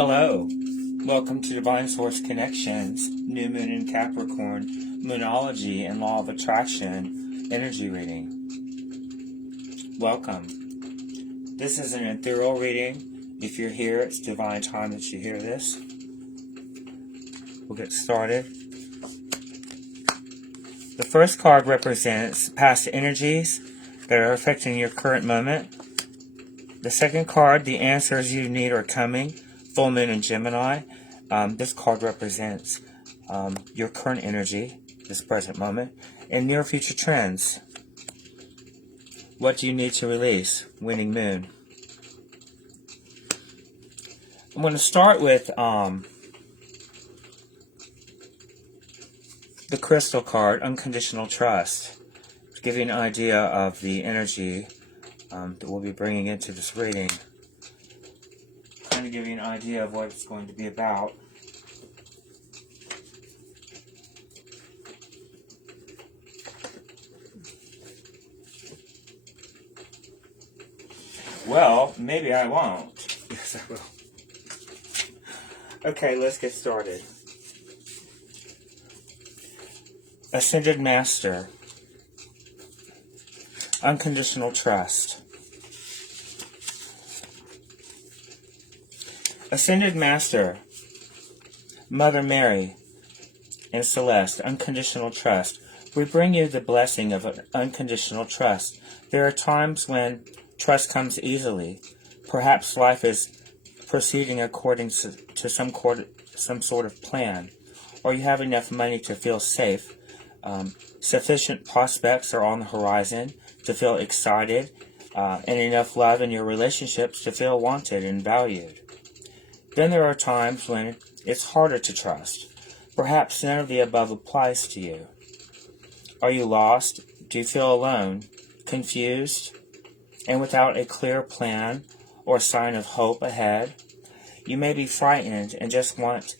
Hello, welcome to Divine Source Connections, New Moon in Capricorn, Moonology and Law of Attraction, Energy Reading. Welcome. This is an ethereal reading. If you're here, it's divine time that you hear this. We'll get started. The first card represents past energies that are affecting your current moment. The second card, the answers you need are coming. Full Moon in Gemini. This card represents your current energy, this present moment, and near future trends. What do you need to release? Winning Moon. I'm going to start with the crystal card, Unconditional Trust, to give you an idea of the energy that we'll be bringing into this reading. To give you an idea of what it's going to be about. Well, maybe I won't. Yes, I will. Okay, let's get started. Ascended Master. Unconditional Trust. Ascended Master, Mother Mary, and Celeste, Unconditional Trust. We bring you the blessing of unconditional trust. There are times when trust comes easily. Perhaps life is proceeding according to some sort of plan, or you have enough money to feel safe. Sufficient prospects are on the horizon to feel excited, and enough love in your relationships to feel wanted and valued. Then there are times when it's harder to trust. Perhaps none of the above applies to you. Are you lost? Do you feel alone, confused, and without a clear plan or sign of hope ahead? You may be frightened and just want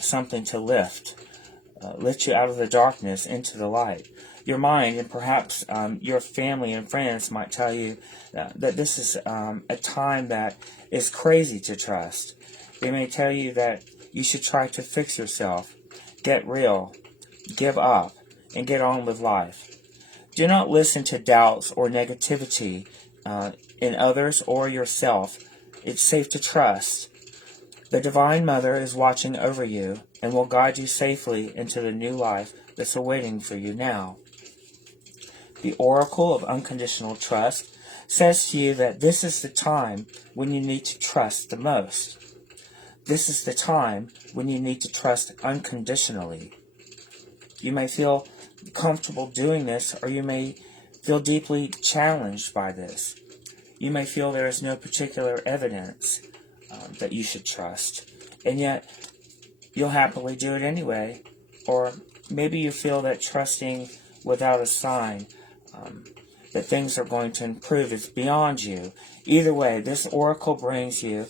something to lift you out of the darkness into the light. Your mind and perhaps your family and friends might tell you that this is a time that is crazy to trust. They may tell you that you should try to fix yourself, get real, give up, and get on with life. Do not listen to doubts or negativity in others or yourself. It's safe to trust. The Divine Mother is watching over you and will guide you safely into the new life that's awaiting for you now. The Oracle of Unconditional Trust says to you that this is the time when you need to trust the most. This is the time when you need to trust unconditionally. You may feel comfortable doing this, or you may feel deeply challenged by this. You may feel there is no particular evidence that you should trust, and yet you'll happily do it anyway. Or maybe you feel that trusting without a sign that things are going to improve is beyond you. Either way, this oracle brings you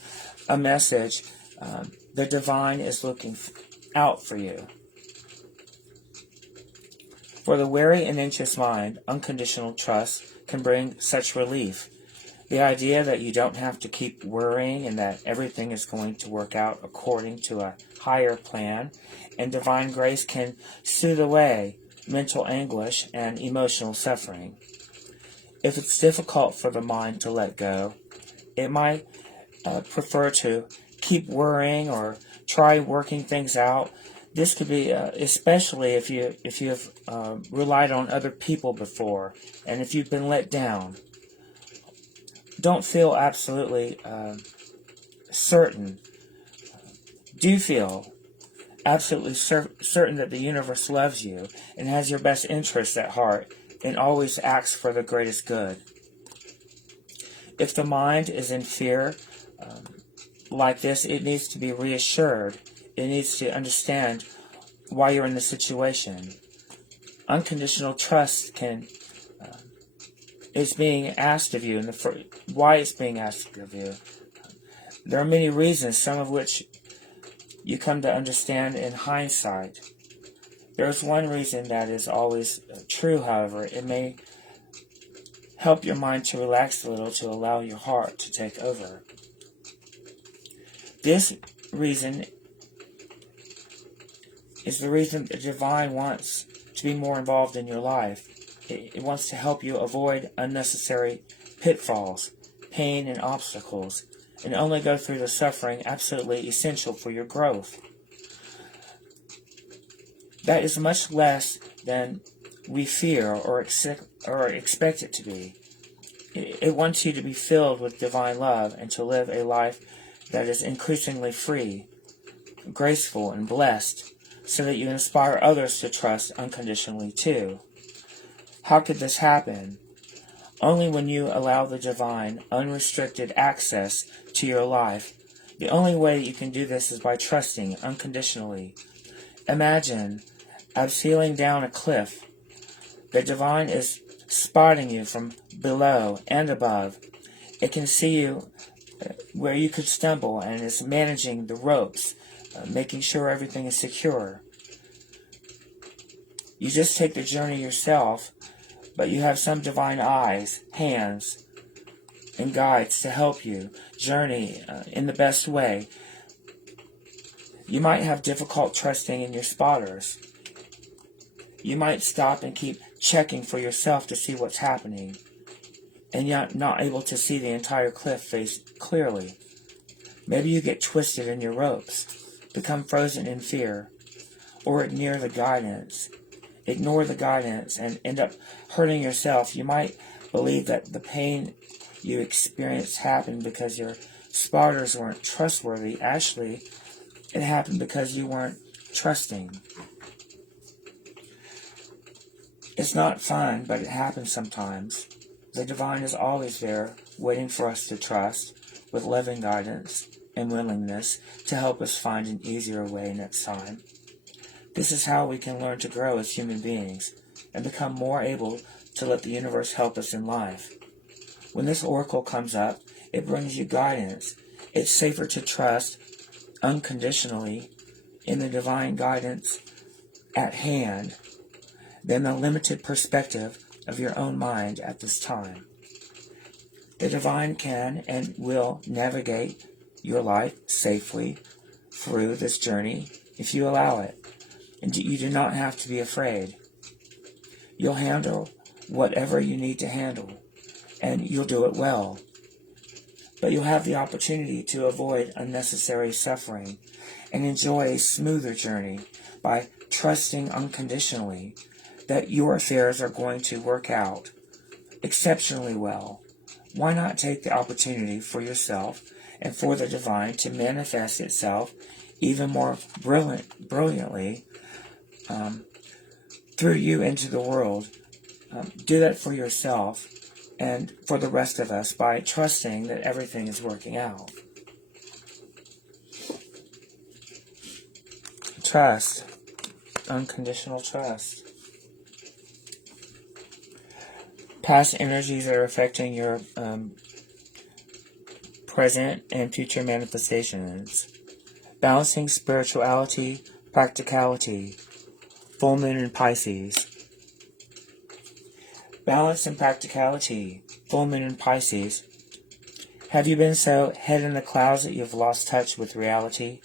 a message. The divine is looking out for you. For the wary and anxious mind, unconditional trust can bring such relief. The idea that you don't have to keep worrying and that everything is going to work out according to a higher plan, and divine grace can soothe away mental anguish and emotional suffering. If it's difficult for the mind to let go, it might prefer to keep worrying or try working things out. This could be especially if you've relied on other people before and if you've been let down. Don't feel absolutely certain. Do feel absolutely certain that the universe loves you and has your best interests at heart and always acts for the greatest good. If the mind is in fear like this, it needs to be reassured. It needs to understand why you're in the situation. Unconditional trust is being asked of you, and why it's being asked of you. There are many reasons, some of which you come to understand in hindsight. There is one reason that is always true, however. It may help your mind to relax a little, to allow your heart to take over. This reason is the reason the divine wants to be more involved in your life. It wants to help you avoid unnecessary pitfalls, pain, and obstacles, and only go through the suffering absolutely essential for your growth. That is much less than we fear or expect it to be. It wants you to be filled with divine love and to live a life that is increasingly free, graceful, and blessed, so that you inspire others to trust unconditionally too. How could this happen? Only when you allow the divine, unrestricted access to your life. The only way you can do this is by trusting unconditionally. Imagine abseiling down a cliff. The divine is spotting you from below and above. It can see you where you could stumble and is managing the ropes, making sure everything is secure. You just take the journey yourself, but you have some divine eyes, hands, and guides to help you journey in the best way. You might have difficult trusting in your spotters. You might stop and keep checking for yourself to see what's happening, and yet not able to see the entire cliff face clearly. Maybe you get twisted in your ropes, become frozen in fear, or ignore the guidance, and end up hurting yourself. You might believe that the pain you experienced happened because your spotters weren't trustworthy. Actually, it happened because you weren't trusting. It's not fun, but it happens sometimes. The divine is always there, waiting for us to trust, with loving guidance and willingness to help us find an easier way next time. This is how we can learn to grow as human beings and become more able to let the universe help us in life. When this oracle comes up, it brings you guidance. It's safer to trust unconditionally in the divine guidance at hand than the limited perspective of your own mind at this time. The divine can and will navigate your life safely through this journey if you allow it. And you do not have to be afraid. You'll handle whatever you need to handle, and you'll do it well. But you'll have the opportunity to avoid unnecessary suffering and enjoy a smoother journey by trusting unconditionally that your affairs are going to work out exceptionally well. Why not take the opportunity for yourself and for the divine to manifest itself even more brilliantly through you into the world? Do that for yourself and for the rest of us by trusting that everything is working out. Trust. Unconditional trust. Past energies that are affecting your present and future manifestations. Balancing spirituality, practicality. Full moon in Pisces. Balance and practicality. Full moon in Pisces. Have you been so head in the clouds that you've lost touch with reality?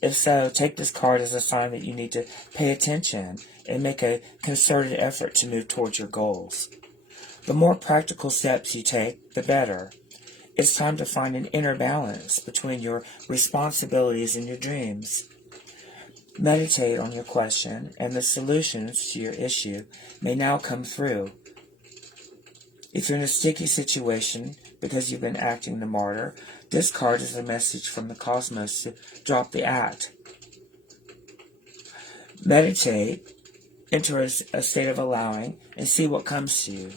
If so, take this card as a sign that you need to pay attention and make a concerted effort to move towards your goals. The more practical steps you take, the better. It's time to find an inner balance between your responsibilities and your dreams. Meditate on your question, and the solutions to your issue may now come through. If you're in a sticky situation because you've been acting the martyr, this card is a message from the cosmos to drop the act. Meditate, enter a state of allowing, and see what comes to you.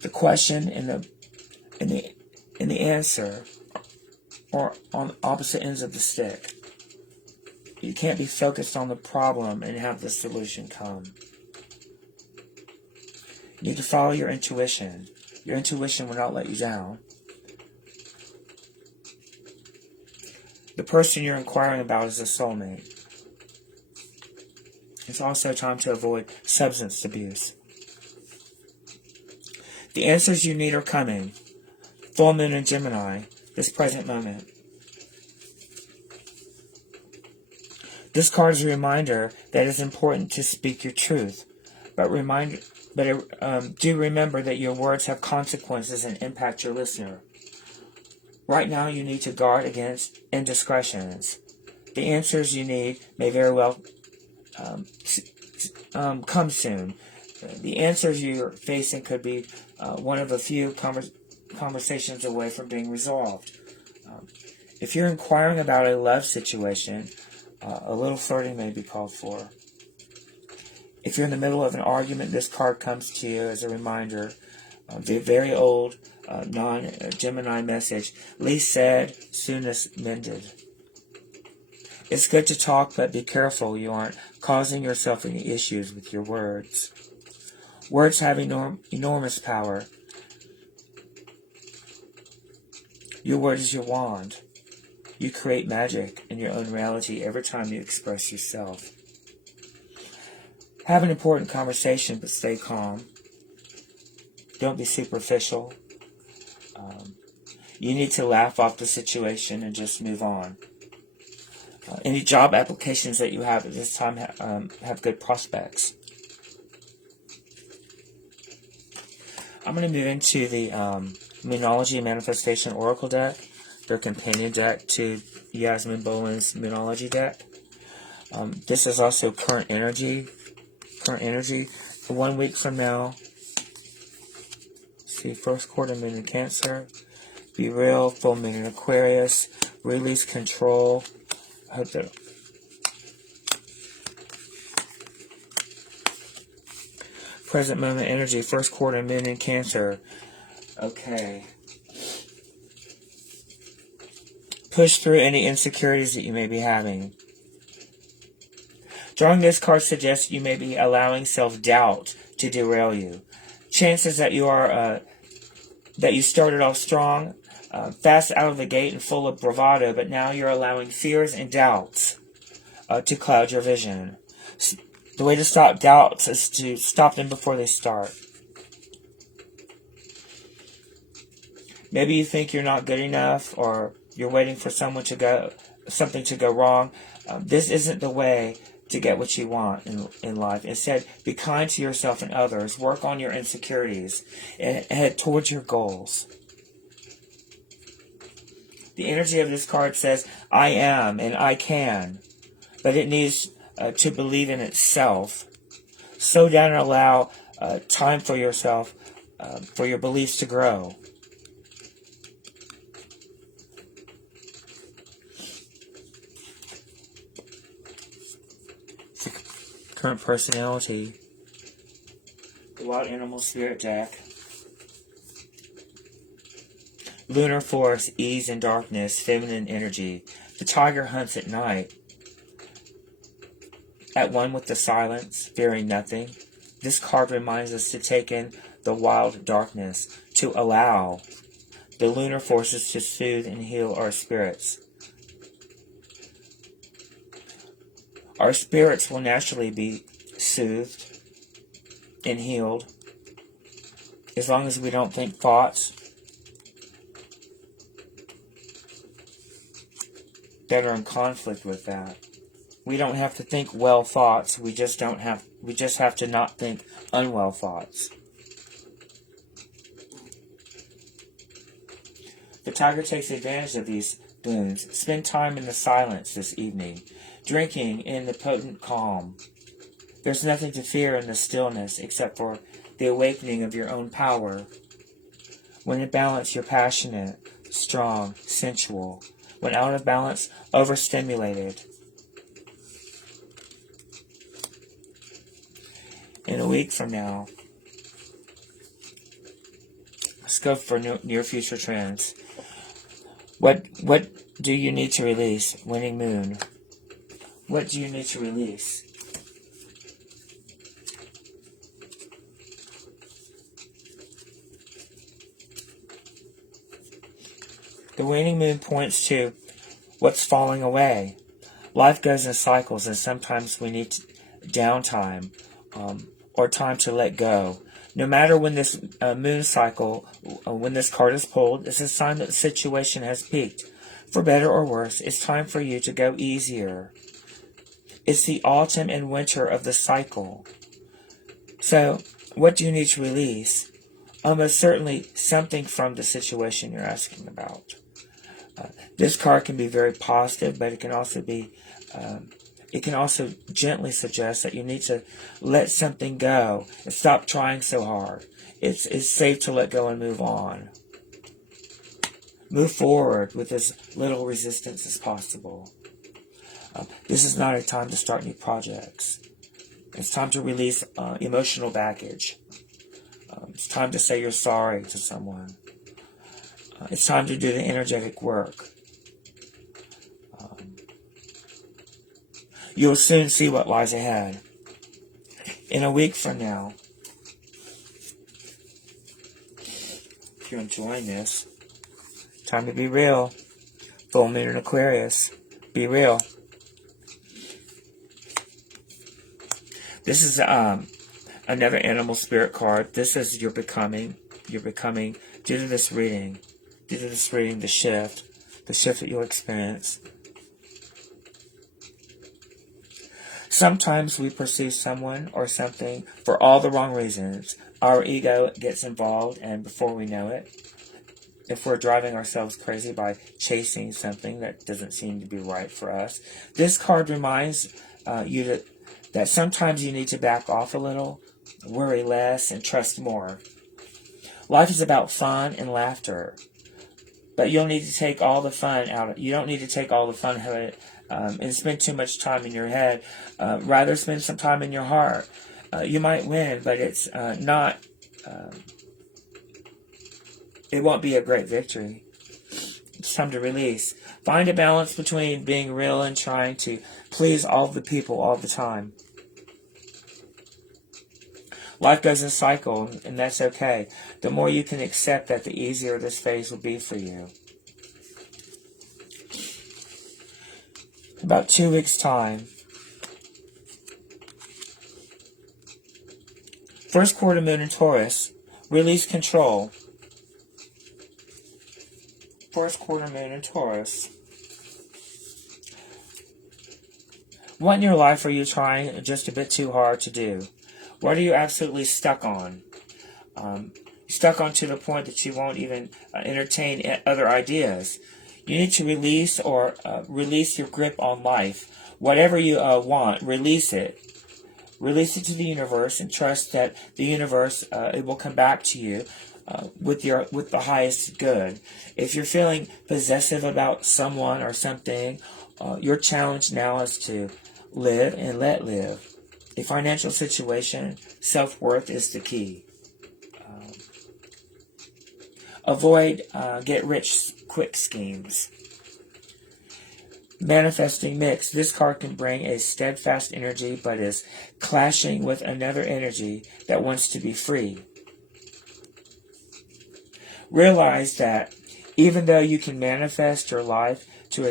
The question and the answer are on opposite ends of the stick. You can't be focused on the problem and have the solution come. You need to follow your intuition. Your intuition will not let you down. The person you're inquiring about is a soulmate. It's also time to avoid substance abuse. The answers you need are coming. Full moon in Gemini, this present moment. This card is a reminder that it's important to speak your truth, but do remember that your words have consequences and impact your listener. Right now, you need to guard against indiscretions. The answers you need may very well come soon. The answers you're facing could be one of a few conversations away from being resolved. If you're inquiring about a love situation, a little flirting may be called for. If you're in the middle of an argument, this card comes to you as a reminder. The very old non-Gemini message, least said, soonest mended. It's good to talk, but be careful you aren't causing yourself any issues with your words. Words have enormous power. Your word is your wand. You create magic in your own reality every time you express yourself. Have an important conversation, but stay calm. Don't be superficial. You need to laugh off the situation and just move on. Any job applications that you have at this time have good prospects. I'm going to move into the Moonology Manifestation Oracle deck, their companion deck to Yasmin Bowen's Moonology deck. This is also current energy. 1 week from now, see, first quarter moon in Cancer, be real, full moon in Aquarius, release control. I hope that present moment energy, first quarter moon in Cancer. Okay. Push through any insecurities that you may be having. Drawing this card suggests you may be allowing self-doubt to derail you. Chances that you started off strong, fast out of the gate and full of bravado, but now you're allowing fears and doubts to cloud your vision. The way to stop doubts is to stop them before they start. Maybe you think you're not good enough, or you're waiting for something to go wrong. This isn't the way to get what you want in life. Instead, be kind to yourself and others. Work on your insecurities and head towards your goals. The energy of this card says, I am and I can, but it needs to believe in itself. Slow down and allow time for yourself, for your beliefs to grow. Current personality, the Wild Animal Spirit deck, lunar force, ease and darkness, feminine energy. The tiger hunts at night, at one with the silence, fearing nothing. This card reminds us to take in the wild darkness, to allow the lunar forces to soothe and heal our spirits. Our spirits will naturally be soothed and healed as long as we don't think thoughts that are in conflict with that. We don't have to think well thoughts. We just have to not think unwell thoughts. The tiger takes advantage of these boons. Spend time in the silence this evening, drinking in the potent calm. There's nothing to fear in the stillness except for the awakening of your own power. When in balance, you're passionate, strong, sensual. When out of balance, overstimulated. In a week from now, let's go for near future trends. What do you need to release? Winning moon. What do you need to release? The waning moon points to what's falling away. Life goes in cycles, and sometimes we need downtime or time to let go. No matter when this moon cycle, when this card is pulled, it's a sign that the situation has peaked. For better or worse, it's time for you to go easier. It's the autumn and winter of the cycle. So, what do you need to release? Almost certainly something from the situation you're asking about. This card can be very positive, but it can also be, it can also gently suggest that you need to let something go and stop trying so hard. It's safe to let go and move on. Move forward with as little resistance as possible. This is not a time to start new projects. It's time to release emotional baggage. It's time to say you're sorry to someone. It's time to do the energetic work. You'll soon see what lies ahead. In a week from now, if you're enjoying this, time to be real. Full moon in Aquarius. Be real. This is another animal spirit card. This is you're becoming, due to this reading, the shift that you'll experience. Sometimes we pursue someone or something for all the wrong reasons. Our ego gets involved, and before we know it, if we're driving ourselves crazy by chasing something that doesn't seem to be right for us, this card reminds you that sometimes you need to back off a little, worry less, and trust more. Life is about fun and laughter, but you don't need to take all the fun out of it and spend too much time in your head. Rather spend some time in your heart. You might win, but it's not. It won't be a great victory. It's time to release. Find a balance between being real and trying to please all the people all the time. Life goes in cycles, and that's okay. The more you can accept that, the easier this phase will be for you. About 2 weeks' time. First quarter moon in Taurus. Release control. First quarter moon in Taurus. What in your life are you trying just a bit too hard to do? What are you absolutely stuck on? Stuck on to the point that you won't even entertain other ideas. You need to release your grip on life. Whatever you want, release it. Release it to the universe and trust that the universe it will come back to you with the highest good. If you're feeling possessive about someone or something, your challenge now is to live and let live. A financial situation, self-worth is the key. Avoid get-rich-quick schemes. Manifesting mix. This card can bring a steadfast energy, but is clashing with another energy that wants to be free. Realize that even though you can manifest your life to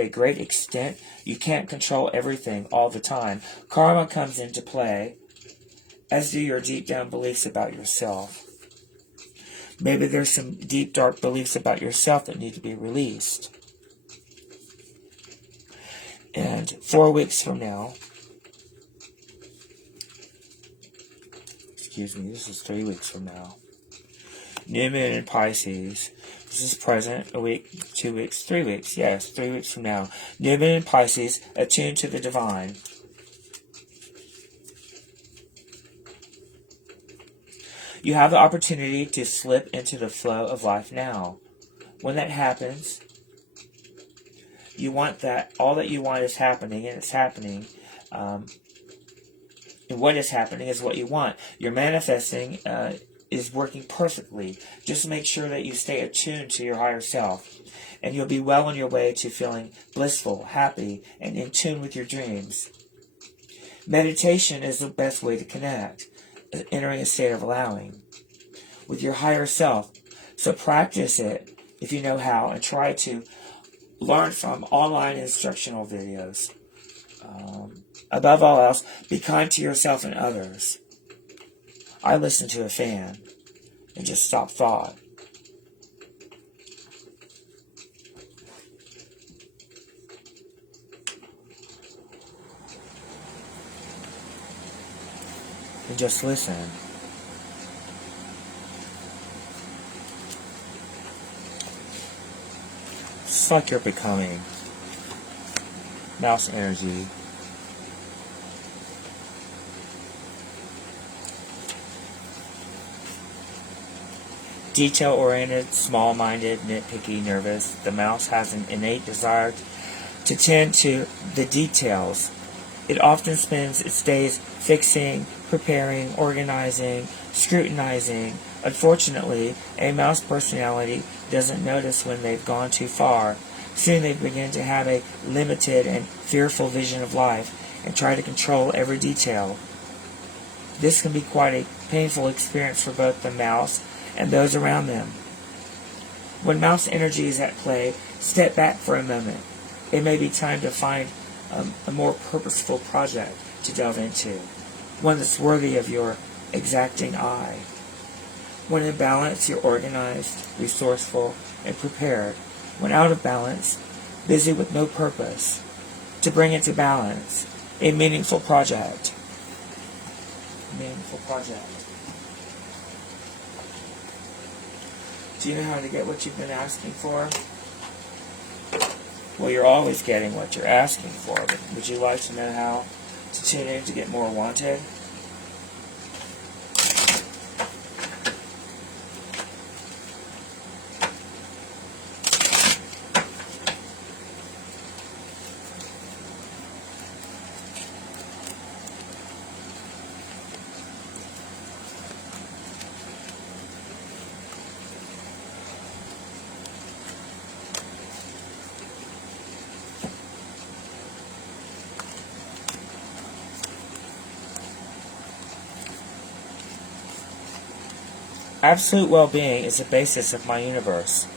a great extent, you can't control everything all the time. Karma comes into play, as do your deep down beliefs about yourself. Maybe there's some deep, dark beliefs about yourself that need to be released. And 4 weeks from now, this is 3 weeks from now. New moon in Pisces. This is present, a week, 2 weeks, 3 weeks. Yes, 3 weeks from now. New moon in Pisces, attuned to the divine. You have the opportunity to slip into the flow of life now. When that happens, you want that, all that you want is happening, and it's happening. And what is happening is what you want. Your manifesting is working perfectly. Just make sure that you stay attuned to your higher self, and you'll be well on your way to feeling blissful, happy, and in tune with your dreams. Meditation is the best way to connect, entering a state of allowing with your higher self. So practice it if you know how, and try to learn from online instructional videos. Above all else, be kind to yourself and others. I listen to a fan and just stop thought. and just listen. It's like you're becoming mouse energy. Detail-oriented, small-minded, nitpicky, nervous, the mouse has an innate desire to tend to the details. It often spends its days fixing, preparing, organizing, scrutinizing. Unfortunately, a mouse personality doesn't notice when they've gone too far. Soon they begin to have a limited and fearful vision of life and try to control every detail. This can be quite a painful experience for both the mouse and those around them. When mouse energy is at play, step back for a moment. It may be time to find a more purposeful project to delve into, one that's worthy of your exacting eye. When in balance, you're organized, resourceful, and prepared. When out of balance, busy with no purpose. To bring it to balance, a meaningful project. Meaningful project. Do you know how to get what you've been asking for? Well, you're always getting what you're asking for, but would you like to know how to tune in to get more wanted? Absolute well-being is the basis of my universe.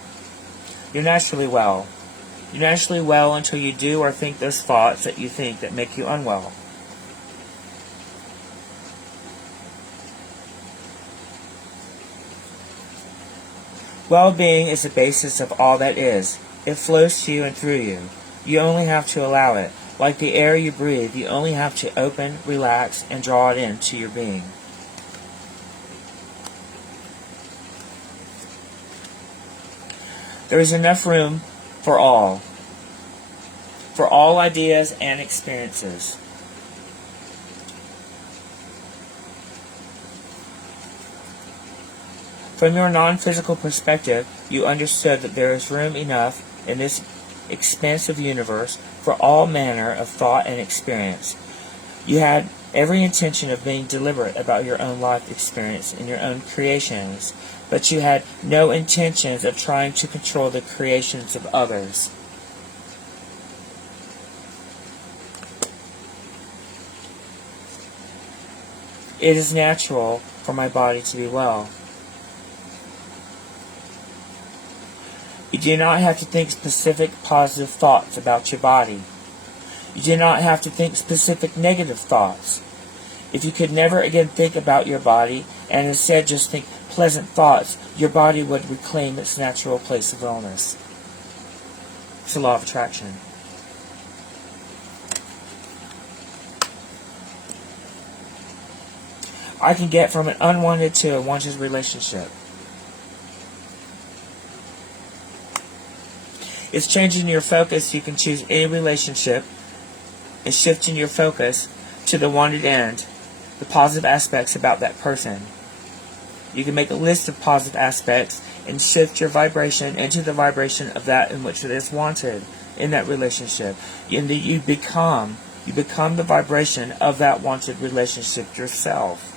You're naturally well. You're naturally well until you do or think those thoughts that you think that make you unwell. Well-being is the basis of all that is. It flows to you and through you. You only have to allow it. Like the air you breathe, you only have to open, relax, and draw it into your being. There is enough room for all ideas and experiences. From your non-physical perspective, you understood that there is room enough in this expansive universe for all manner of thought and experience. You had every intention of being deliberate about your own life experience and your own creations, but you had no intentions of trying to control the creations of others. It is natural for my body to be well. You do not have to think specific positive thoughts about your body. You do not have to think specific negative thoughts. If you could never again think about your body and instead just think pleasant thoughts, your body would reclaim its natural place of wellness. It's the law of attraction. I can get from an unwanted to a wanted relationship. It's changing your focus. You can choose any relationship and shifting your focus to the wanted end, the positive aspects about that person. You can make a list of positive aspects and shift your vibration into the vibration of that in which it is wanted in that relationship. And you become the vibration of that wanted relationship yourself.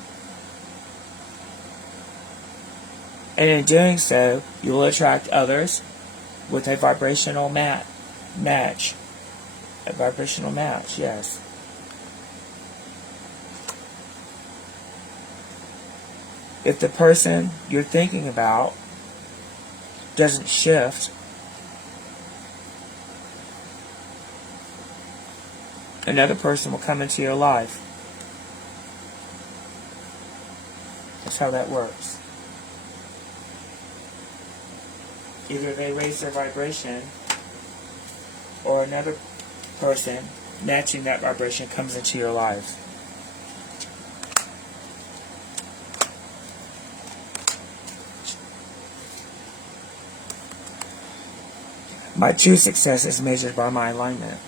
And in doing so, you will attract others with a vibrational match. A vibrational match, yes. If the person you're thinking about doesn't shift, another person will come into your life. That's how that works. Either they raise their vibration, or another person matching that vibration comes into your life. My true success is measured by my alignment.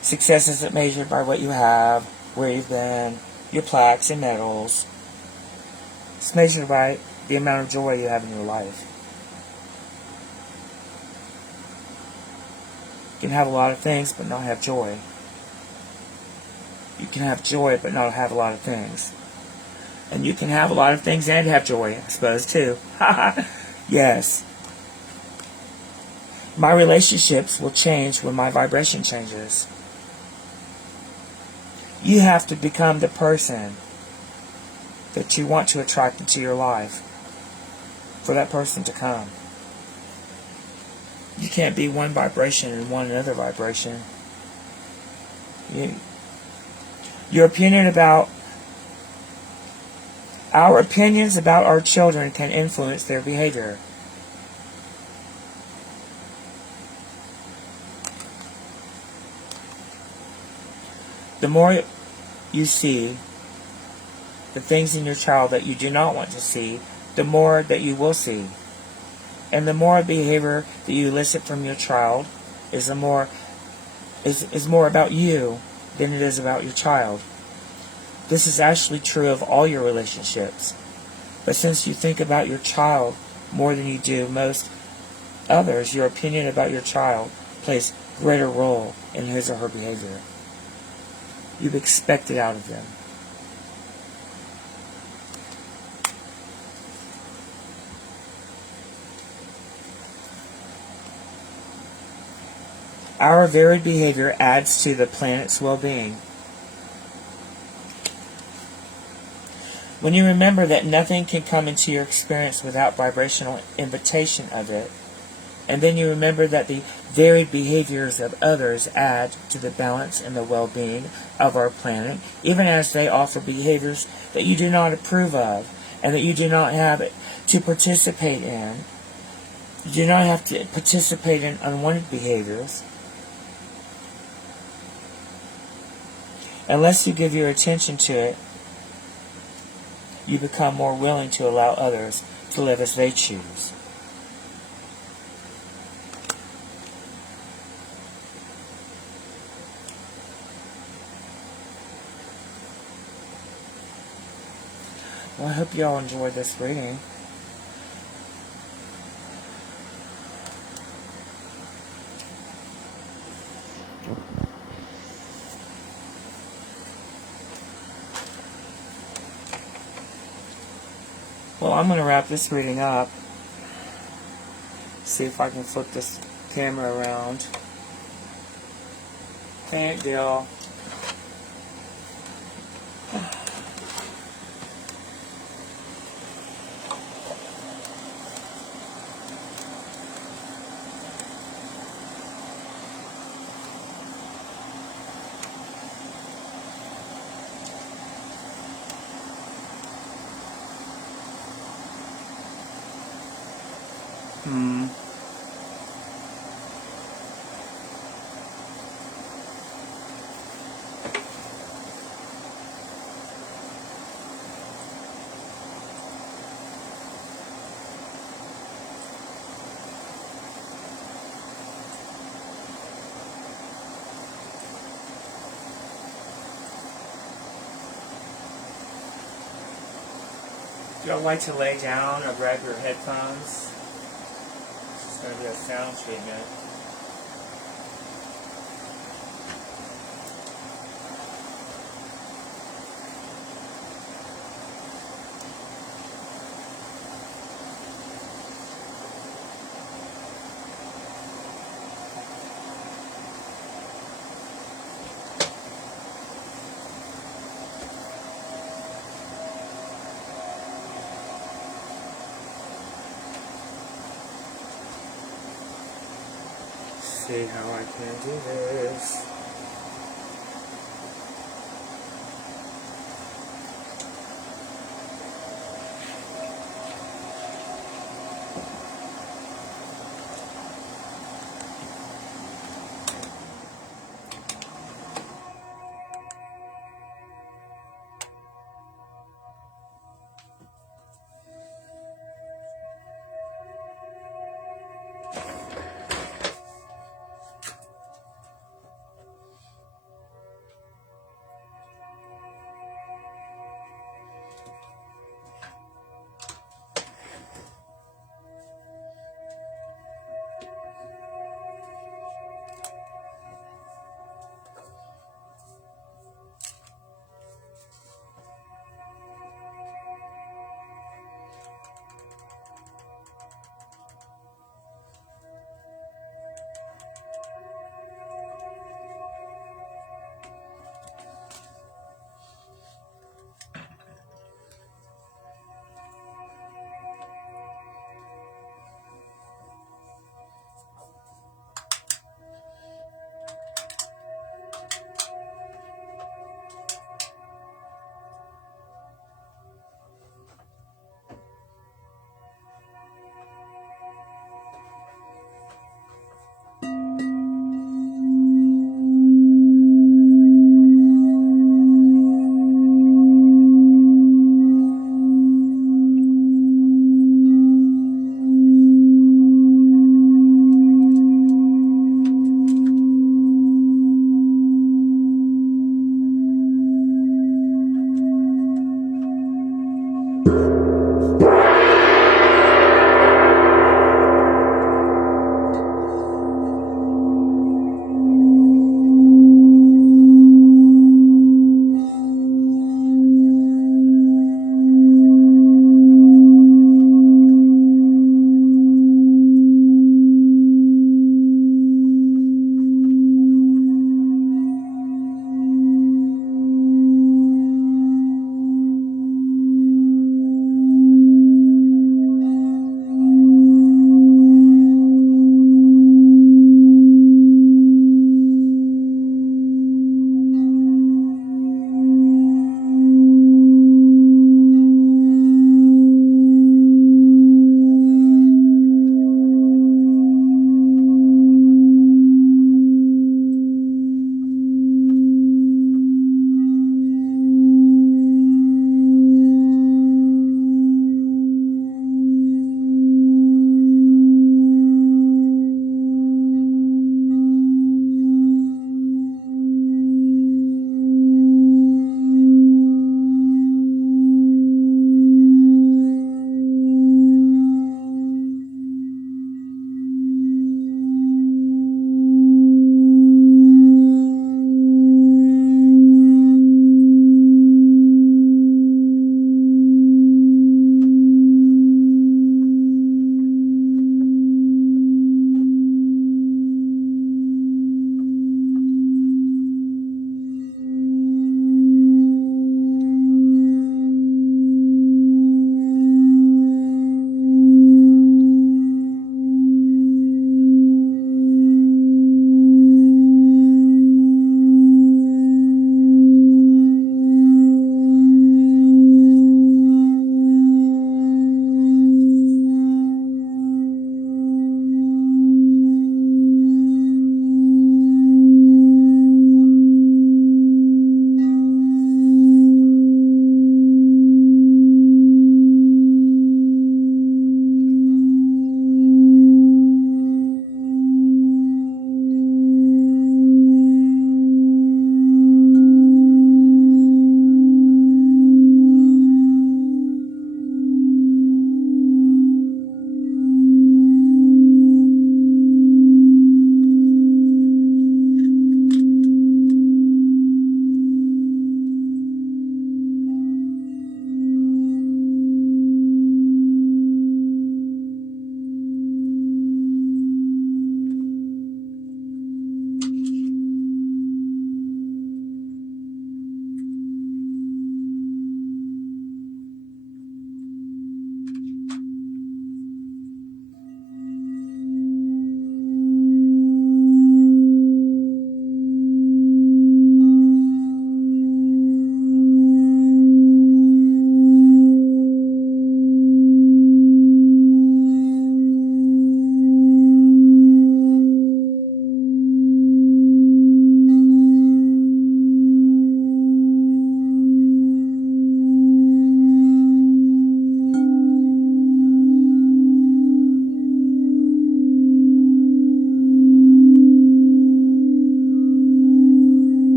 Success isn't measured by what you have, where you've been, your plaques and medals. It's measured by the amount of joy you have in your life. You can have a lot of things but not have joy. You can have joy but not have a lot of things. And you can have a lot of things and have joy, I suppose, too. Yes. My relationships will change when my vibration changes. You have to become the person that you want to attract into your life for that person to come. You can't be one vibration and one another vibration. Your opinion about our opinions about our children can influence their behavior. The more you see the things in your child that you do not want to see, the more that you will see. And the more behavior that you elicit from your child is more about you than it is about your child. This is actually true of all your relationships. But since you think about your child more than you do most others, your opinion about your child plays a greater role in his or her behavior. You expect it out of them. Our varied behavior adds to the planet's well-being. When you remember that nothing can come into your experience without vibrational invitation of it, and then you remember that the varied behaviors of others add to the balance and the well-being of our planet, even as they offer behaviors that you do not approve of and that you do not have to participate in. You do not have to participate in unwanted behaviors. Unless you give your attention to it, you become more willing to allow others to live as they choose. Well, I hope you all enjoyed this reading. Well, I'm going to wrap this reading up. See if I can flip this camera around. Can't deal. Do y'all like to lay down or grab your headphones? This is going to be a sound treatment. See how I can do this.